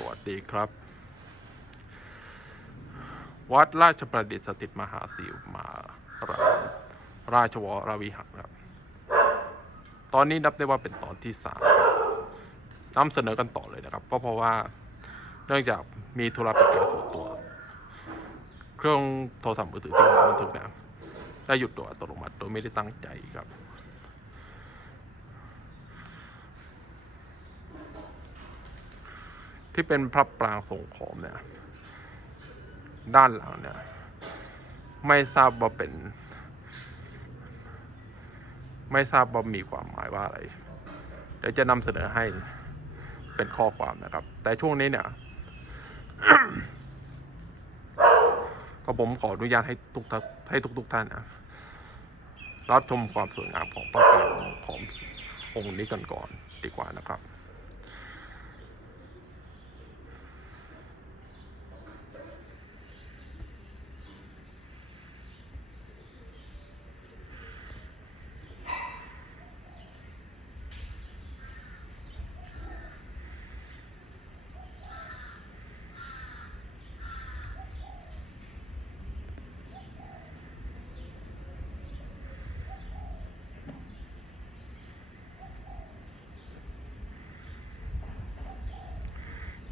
สวัสดีครับ วัดราชประดิษฐ์สถิตมหาศิมาราราชวรวิหารครับ ตอนนี้นับได้ว่าเป็นตอนที่สามนำเสนอกันต่อเลยนะครับ ก็เพราะว่าเนื่องจากมีธุระเป็นการส่วนตัว เครื่องโทรศัพท์มือถือที่ผมบันทึกเนี่ยได้หยุดตัวอัตโนมัติโดยไม่ได้ตั้งใจครับ ที่เป็นพระปรางทรงขอมเนี่ย ด้านหลังเนี่ย ไม่ทราบว่าเป็น ไม่ทราบว่ามีความหมายว่าอะไร เดี๋ยวจะนำเสนอให้เป็นข้อความนะครับ แต่ช่วงนี้เนี่ยก็ผมขออนุญาตให้ทุกท่านให้ทุกทุกท่านนะรับชมความสวยงามของพระปรางขององค์นี้กันก่อนดีกว่านะครับ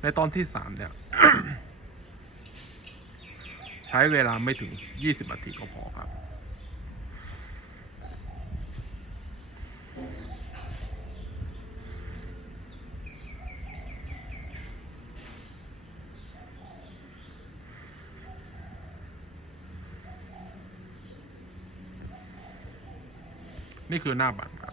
ในตอนที่สามเนี่ย ใช้เวลาไม่ถึงยี่สิบนาทีก็พอครับ นี่คือหน้าบัตรค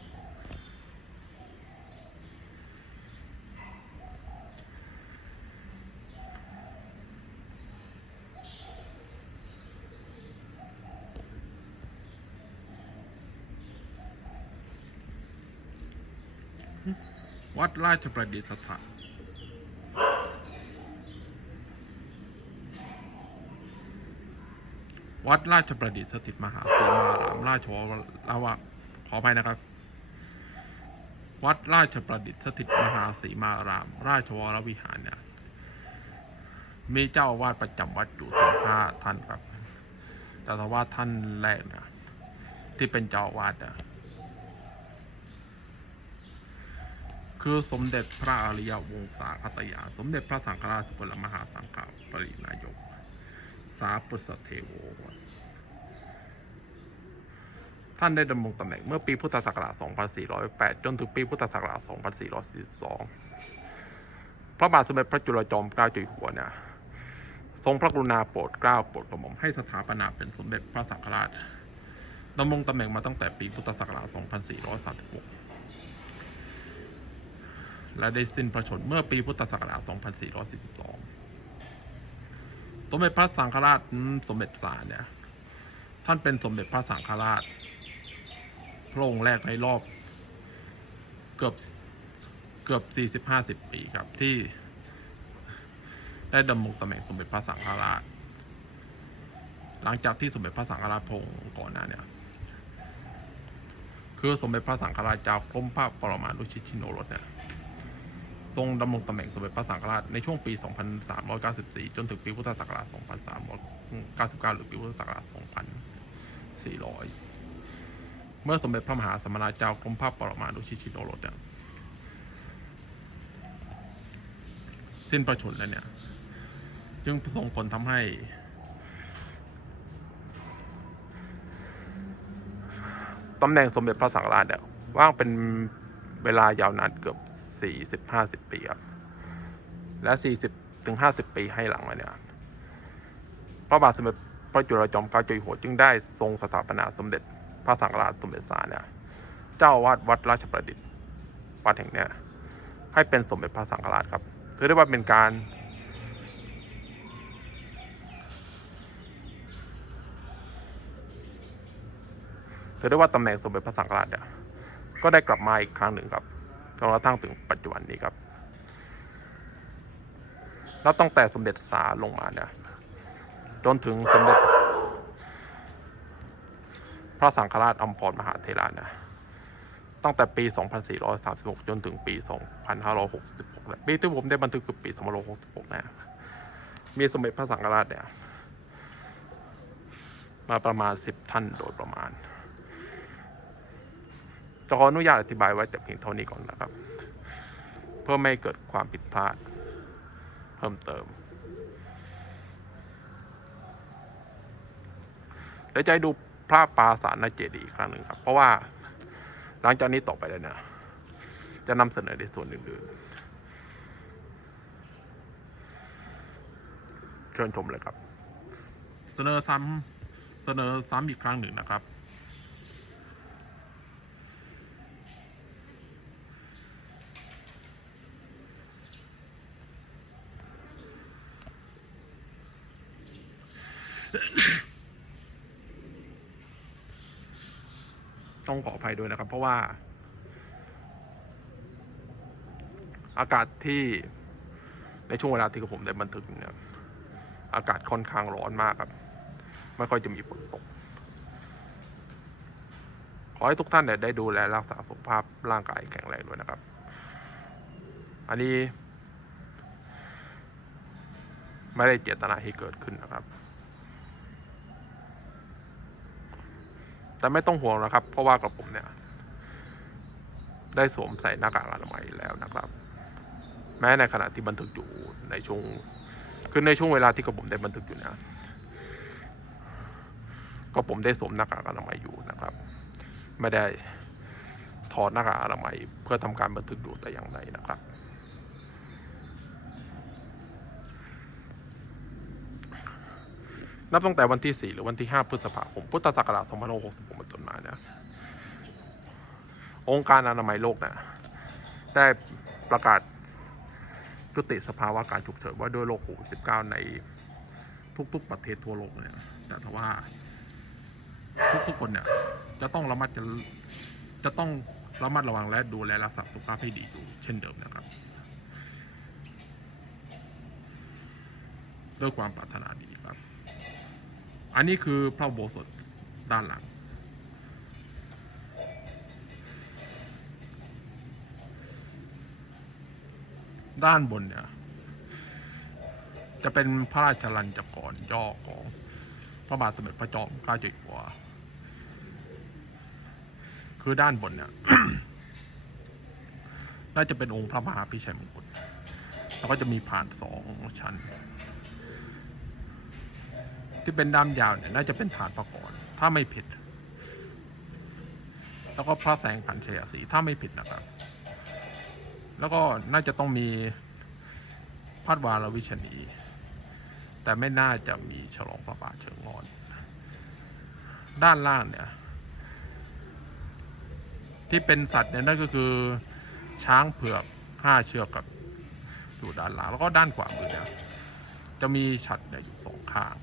ราชประดิษฐานวัดราชประดิษฐ์สถิตมหาสีมารามราชวรวะขออภัยนะครับ วัดราชประดิษฐ์สถิตมหาสีมาราม ราชวรวิหารเนี่ยมีเจ้าอาวาสประจำวัดอยู่ถึงห้าท่านครับแต่ว่าท่านแรกเนี่ยที่เป็นเจ้าอาวาสเนี่ย คือสมเด็จพระอริยวงศาคตยา สมเด็จพระสังฆราชสุพรมหาสังฆปรินายก สาปุสเทโว ท่านได้ดำรงตำแหน่งเมื่อปีพุทธศักราช 2408 จนถึงปีพุทธศักราช 2442 พระบาทสมเด็จพระจุลจอมเกล้าเจ้าอยู่หัวเนี่ยทรงพระกรุณาโปรดเกล้าโปรดกระหม่อมให้สถาปนาเป็นสมเด็จพระสังฆราชดำรงตำแหน่งมาตั้งแต่ปีพุทธศักราช 2436 และได้สิ้นพระชนม์เมื่อปีพุทธศักราช 2442 สมเด็จพระสังฆราชสมเด็จสาเนี่ย ท่านเป็นสมเด็จพระสังฆราช พระองค์แรกในรอบ เกือบเกือบสี่สิบห้าสิบปีครับที่ได้ดำรงตำแหน่งสมเด็จพระสังฆราช หลังจากที่สมเด็จพระสังฆราชพงค์ก่อนหน้าเนี่ย คือสมเด็จพระสังฆราชเจ้ากรมพระปรมานุชิตชินโนรสเนี่ย ทรงดำรงตำแหน่งสมเด็จพระสังฆราชในช่วงปี 2394 จนถึงปีพุทธศักราช 2399 หรือปีพุทธศักราช 2400 เมื่อสมเด็จพระมหาสมณเจ้ากรมพระปรมานุชิตชิโนรสเนี่ยสิ้นพระชนแล้วเนี่ย จึงส่งผลทำให้ ตำแหน่งสมเด็จพระสังฆราชเนี่ยว่างเป็นเวลายาวนานเกือบ สี่สิบห้าสิบปีครับ และสี่สิบถึงห้าสิบปีให้หลังมาเนี่ยพระบาทสมเด็จพระจุลจอมเกล้าเจ้าอยู่หัวจึงได้ทรงสถาปนาสมเด็จพระสังฆราชสมเด็จสาเนี่ย เจ้าอาวาดวัดราชประดิษฐ์วัดแห่งเนี้ยให้เป็นสมเด็จพระสังฆราชครับถือได้ว่าเป็นการ ถือได้ว่าตำแหน่งสมเด็จพระสังฆราชเนี่ยก็ได้กลับมาอีกครั้งหนึ่งครับ จนกระทั่งถึงปัจจุบันนี้ครับแล้วตั้งแต่สมเด็จสาลงมาเนี่ยจนถึงสมเด็จ พระสังฆราชอมพรมหาเทราเนี่ยตั้งแต่ปี 2436 จนถึงปี 2566ปีที่ผมได้บันทึกคือปี 2566 นะ มีสมเด็จพระสังฆราชเนี่ย มาประมาณ 10 ท่านโดยประมาณ ขออนุญาตอธิบายไว้แต่เพียงเท่านี้ก่อนนะครับ เพื่อไม่เกิดความผิดพลาด เพิ่มเติมเดี๋ยวจะให้ดูพระปราสาทนาเจดีอีกครั้งหนึ่งครับ เพราะว่าหลังจากนี้ต่อไปแล้วเนี่ยจะนำเสนอในส่วนอื่นๆเชิญชมเลยครับ เสนอซ้ำเสนอซ้ำอีกครั้งหนึ่งนะครับ ต้องขออภัยด้วยนะครับ เพราะว่า อากาศที่ในช่วงเวลาที่ผมได้บันทึกเนี่ยอากาศค่อนข้างร้อนมากครับ ไม่ค่อยจะมีฝนตก ขอให้ทุกท่านเนี่ยได้ดูแลรักษาสุขภาพร่างกายแข็งแรงด้วยนะครับ อันนี้ ไม่ได้เจตนาให้เกิดขึ้นนะครับ แต่ไม่ต้องห่วงนะครับ เพราะว่ากับผมเนี่ย ได้สวมใส่หน้ากากอนามัยแล้วนะครับ แม้ในขณะที่บันทึกอยู่ในช่วงคือในช่วงเวลาที่กับผมได้บันทึกอยู่เนี่ยก็ผมได้สวมหน้ากากอนามัยอยู่นะครับ ไม่ได้ถอดหน้ากากอนามัยเพื่อทำการบันทึกอยู่แต่อย่างใดนะครับ นับตั้งแต่วันที่ 4 หรือวันที่ 5 พฤษภาคมพุทธศักราช2566เป็นต้นมาเนี่ยองค์การอนามัยโลกเนี่ยได้ประกาศยุติสภาวะการฉุกเฉินว่าด้วยโรคโควิด -19 ในทุก ๆ ประเทศทั่วโลกเนี่ยแต่ว่าทุกๆคนเนี่ยจะต้องระมัดจะจะต้องระมัดระวังและดูแลรักษาสุขภาพให้ดีอยู่เช่นเดิมนะครับ ด้วยความปรารถนาดี อันนี้คือพระโบสถด้านหลัง ด้านบนเนี่ย จะเป็นพระราชลัญจกรย่อของพระบาทสมเด็จพระจอมเกล้าเจ้าอยู่หัว คือด้านบนเนี่ย น่าจะเป็นองค์พระมหาพิชัยมงกุฎแล้วก็จะมีผ่านสองชั้น ที่เป็นด้ามยาวเนี่ยน่าจะเป็นฐานประกรณ์ถ้าไม่ผิด แล้วก็พระแสงขันเฉยศรีถ้าไม่ผิดนะครับ แล้วก็น่าจะต้องมีพัดวาลวิชนี แต่ไม่น่าจะมีฉลองพระบาทเชิงงอน ด้านล่างเนี่ย ที่เป็นสัตว์เนี่ยนั่นก็คือช้างเผือกห้าเชือกกับอยู่ด้านหลังแล้วก็ด้านขวามือเนี่ยจะมีฉัดเนี่ยอยู่สองข้าง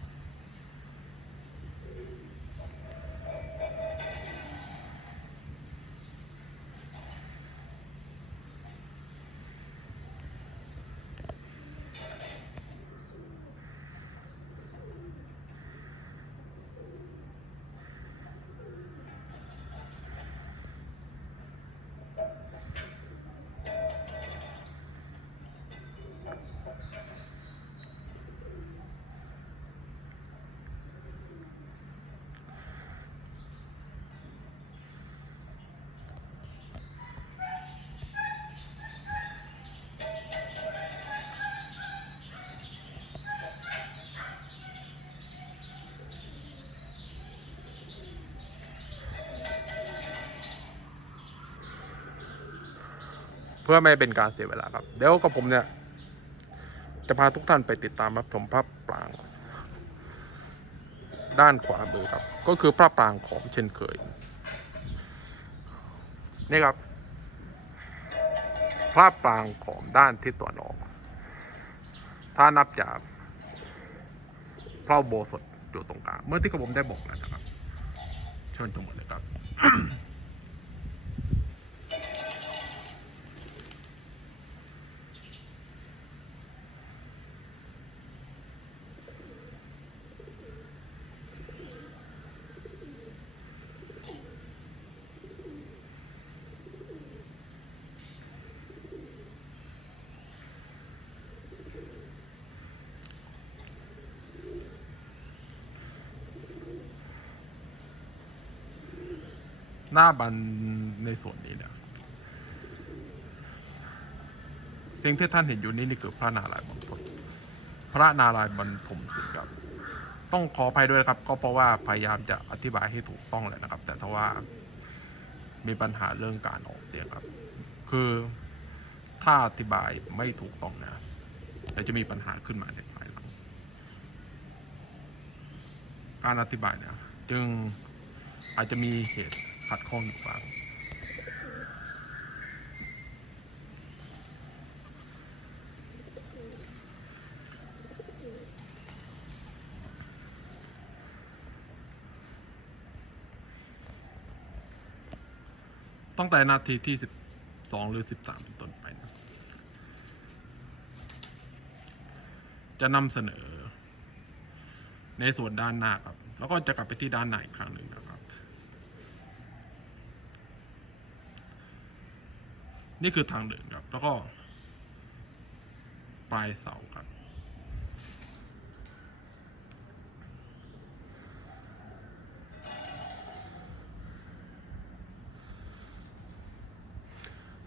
พื่อไม่เป็นการเสียเวลาครับ เดี๋ยวกับผมเนี่ย จะพาทุกท่านไปติดตามรับชมพระปราง ด้านขวามือครับ ก็คือพระปรางของเช่นเคย นี่ครับ พระปรางของด้านทิศตะวันออก ถ้านับจากพระโบสถอยู่ตรงกลาง เมื่อที่กระผมได้บอกแล้วนะครับ เชิญชมหมดเลยครับ น้าบันในส่วนนี้เนี่ยสิ่งที่ท่านเห็นอยู่นี้นี่คือพระนารายณ์บรรพตพระนารายณ์บรรทมสิครับ ต้องขออภัยด้วยนะครับ ก็เพราะว่าพยายามจะอธิบายให้ถูกต้องแหละนะครับ แต่ถ้าว่ามีปัญหาเรื่องการออกเสียงครับ คือถ้าอธิบายไม่ถูกต้องนะเดี๋ยวจะมีปัญหาขึ้นมาในภายหลัง การอธิบายเนี่ยจึงอาจจะมีเหตุ ขัดข้องอยู่บ้างตั้งแต่นาทีที่สิบสองหรือสิบสามเป็นต้นไปนะจะนำเสนอ ในส่วนด้านหน้าครับ แล้วก็จะกลับไปที่ด้านในอีกครั้งหนึ่งนะครับ นี่คือทางเดินครับ แล้วก็ ปลายเสาครับ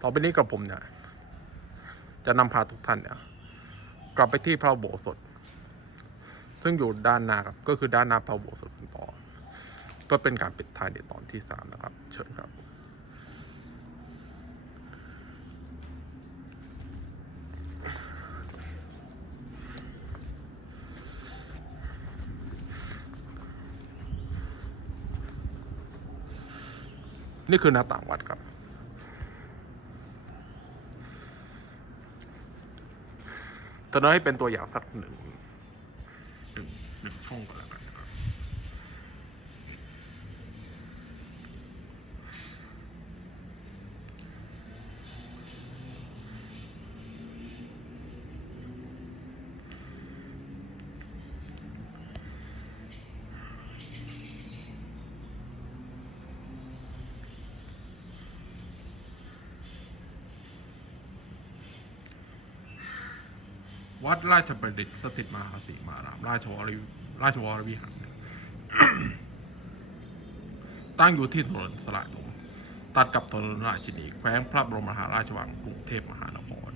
ต่อไปนี้กับผมเนี่ย จะนำพาทุกท่านเนี่ยกลับไปที่พระโบสถซึ่งอยู่ด้านหน้าครับ ก็คือด้านหน้าพระโบสถต่อเพื่อเป็นการปิดท้ายในตอนที่สามนะครับ เชิญครับ นี่คือหน้าต่างวัดครับจะน้อยให้เป็นตัวอย่างสักหนึ่งหนึ่งหนึ่งช่องก่อนแล้ วัดราชประดิษฐ์สถิตมหาสีมาราม ราชวรวิราชวรวิหาร ตั้งอยู่ที่ถนนสลายลมตัดกับถนนราชินี แขวงพระบรมมหาราชวังกรุงเทพมหานคร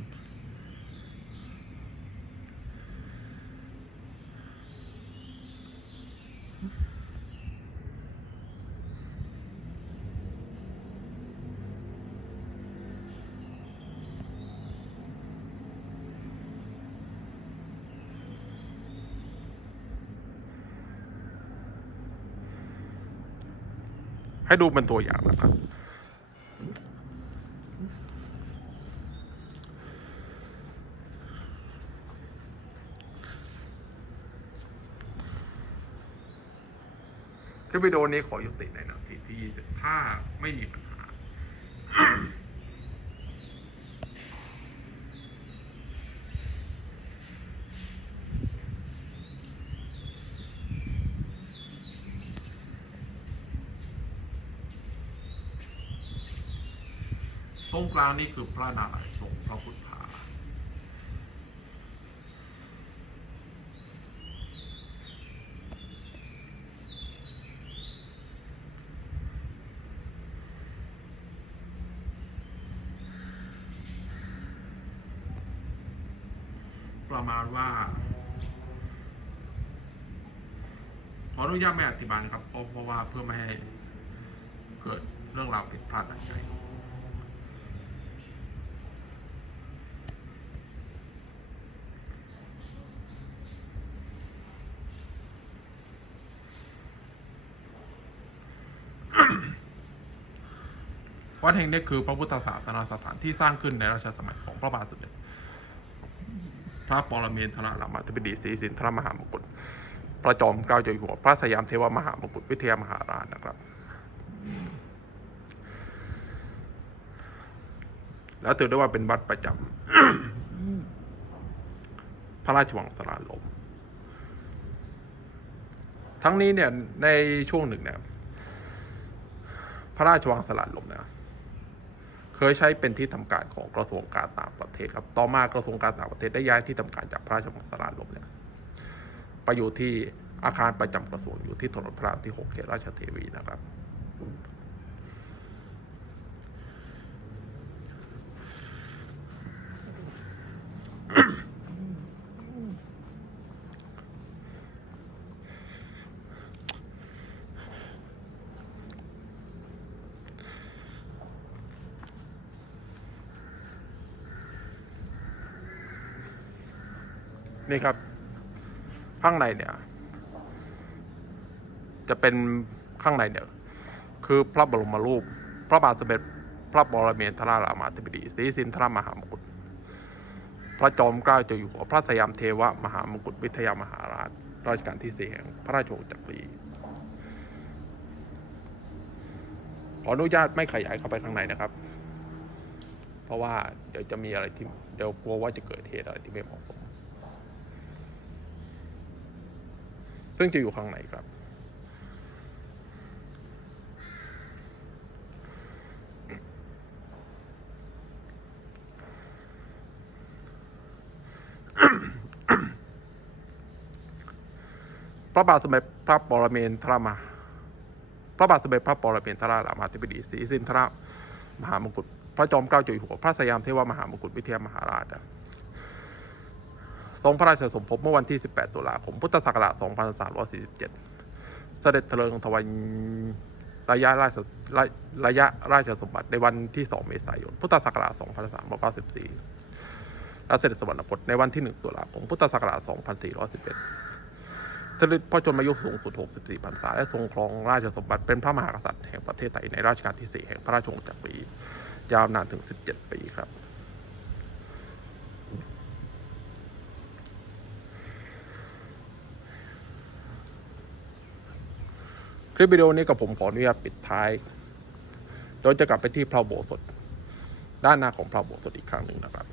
ให้ดูเป็นตัวอย่างนะครับคลิปวิดีโอนี้ขอยุติในนาทีที่ถ้าไม่มีปัญหา ลางนี่คือพระนารายณ์ทรงพระพุทธาประมาณว่าขออนุญาตไม่อธิบายนะครับเพราะเพราะว่าเพื่อไม่ให้เกิดเรื่องราวผิดพลาดใดๆ วัดแห่งนี้คือพระพุทธศาสนาสถานที่สร้างขึ้นในรัชสมัยของพระบาทสมเด็จพระปรเมนทรรามาธิบดีศรีสินทรมหามกุฏพระจอมเกล้าเจ้าอยู่หัว พระสยามเทวมหามกุฏวิทยามหาราชนะครับ แล้วถือได้ว่าเป็นวัดประจำพระราชวังสลาลม ทั้งนี้เนี่ยในช่วงหนึ่งเนี่ยพระราชวังสลาดลมเนี่ย เคยใช้เป็นที่ทำการของกระทรวงการต่างประเทศครับ ต่อมากระทรวงการต่างประเทศได้ย้ายที่ทำการจากพระราชวังสลารลมเนี่ยไปอยู่ที่อาคารประจำกระทรวงอยู่ที่ถนนพระรามที่หกเขตราชเทวีนะครับ นี่ครับ ข้างในเนี่ย จะเป็นข้างในเนี่ย คือพระบรมรูป พระบาทสมเด็จพระบรมเมนทรารามาธิบดีศรีสินทรมหามกุฎพระจอมเกล้าเจ้าอยู่หัวพระสยามเทวมหามกุฎวิทยามหาราชรัชกาลที่สี่แห่งพระราชวงศ์จักรีขออนุญาตไม่ขยายเข้าไปข้างในนะครับ เพราะว่าเดี๋ยวจะมีอะไรที่เดี๋ยวกลัวว่าจะเกิดเหตุอะไรที่ไม่เหมาะสม ซึ่งจะอยู่ข้างในครับ พระบาทสมเด็จพระปรเมนทรมา พระบาทสมเด็จพระปรเมนทรรามาธิบดีศรีสินทรมหามงกุฎพระจอมเกล้าเจ้าอยู่หัวพระสยามเทวมหามงกุฎวิทยามหาราช รงพระราชสมภพเมื่อวันที่ 18 ตุลาคม พุทธศักราช 2347 เสด็จเถลิงถวายระยะราชระระยะราชสมบัติในวันที่ 2 เมษายน พุทธศักราช 2394 และเสด็จสวรรคตในวันที่ 1 ตุลาคม พุทธศักราช 2411เสด็จพระชนมายุสูงสุด 64พรรษา และทรงครองราชสมบัติเป็นพระมหากษัตริย์แห่งประเทศไทยในรัชกาลที่ 4 แห่งพระราชวงศ์จักรี ยาวนานถึง 17 ปีครับ คลิปวิดีโอนี้กับผมขออนุญาตปิดท้าย โดยจะกลับไปที่พระโบสถด้านหน้าของพระโบสถอีกครั้งหนึ่งนะครับ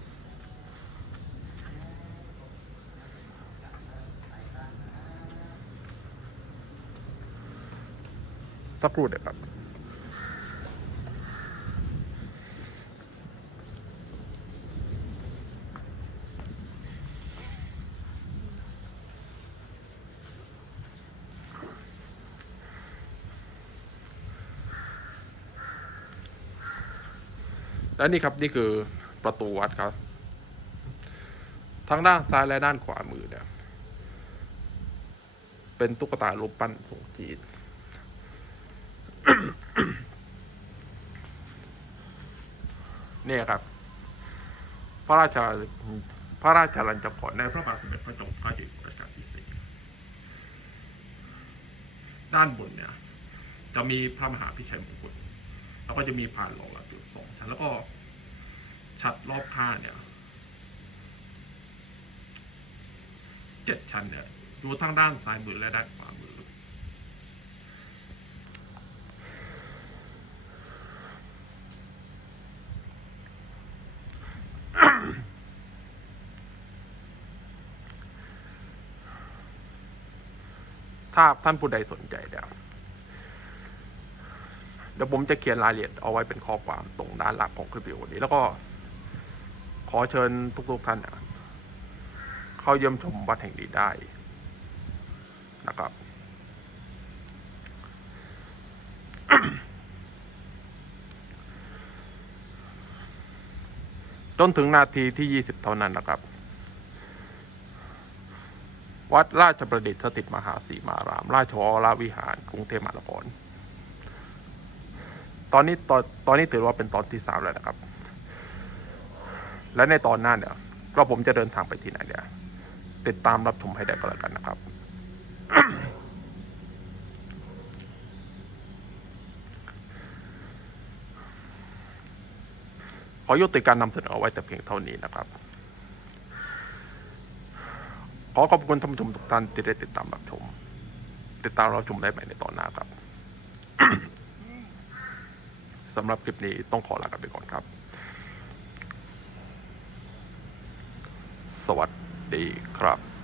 สักครู่เดียวครับ และนี่ครับนี่คือประตูวัดครับ ทั้งด้านซ้ายและด้านขวามือเนี่ย เป็นตุ๊กตารูปปั้นทรงจีนเนี่ยครับ พระราชาพระราชลัญจกรในพระบาทสมเด็จพระจอมเกล้าอยู่หัวรัชกาลที่สี่ด้านบนเนี่ย จะมีพระมหาพิชัยมงกุฎแล้วก็จะมีผ่านหลอกหลักอยู่ สองชั้นแล้วก็ฉัดรอบข้างเนี่ยเจ็ดชั้นเนี่ยอยู่ทั้งด้านซ้ายมือและด้านขวามือ ถ้าท่านผู้ใดสนใจเนี่ยว เดี๋ยวผมจะเขียนรายละเอียดเอาไว้เป็นข้อความตรงด้านหลังของคลิปวิดีโอนี้แล้วก็ ขอเชิญทุกๆท่านเนี่ยเข้าเยี่ยมชมวัดแห่งนี้ได้นะครับจนถึงนาทีที่ 20 เท่านั้นนะครับ วัดราชประดิษฐ์สถิตมหาสีมาราม ราชวรวิหาร กรุงเทพมหานคร ตอนนี้ตอนตอนนี้ถือว่าเป็นตอนที่สามแล้วนะครับ และในตอนหน้าเนี่ยเราผมจะเดินทางไปที่ไหนเนี่ยติดตามรับชมให้ได้ก็แล้วกันนะครับ ขอยุติการนำเสนอเอาไว้แต่เพียงเท่านี้นะครับ ขอขอบคุณท่านผู้ชมทุกท่านที่ได้ติดตามรับชม ติดตามรับชมได้ใหม่ในตอนหน้าครับ สำหรับคลิปนี้ต้องขอลากันไปก่อนครับ สวัสดีครับ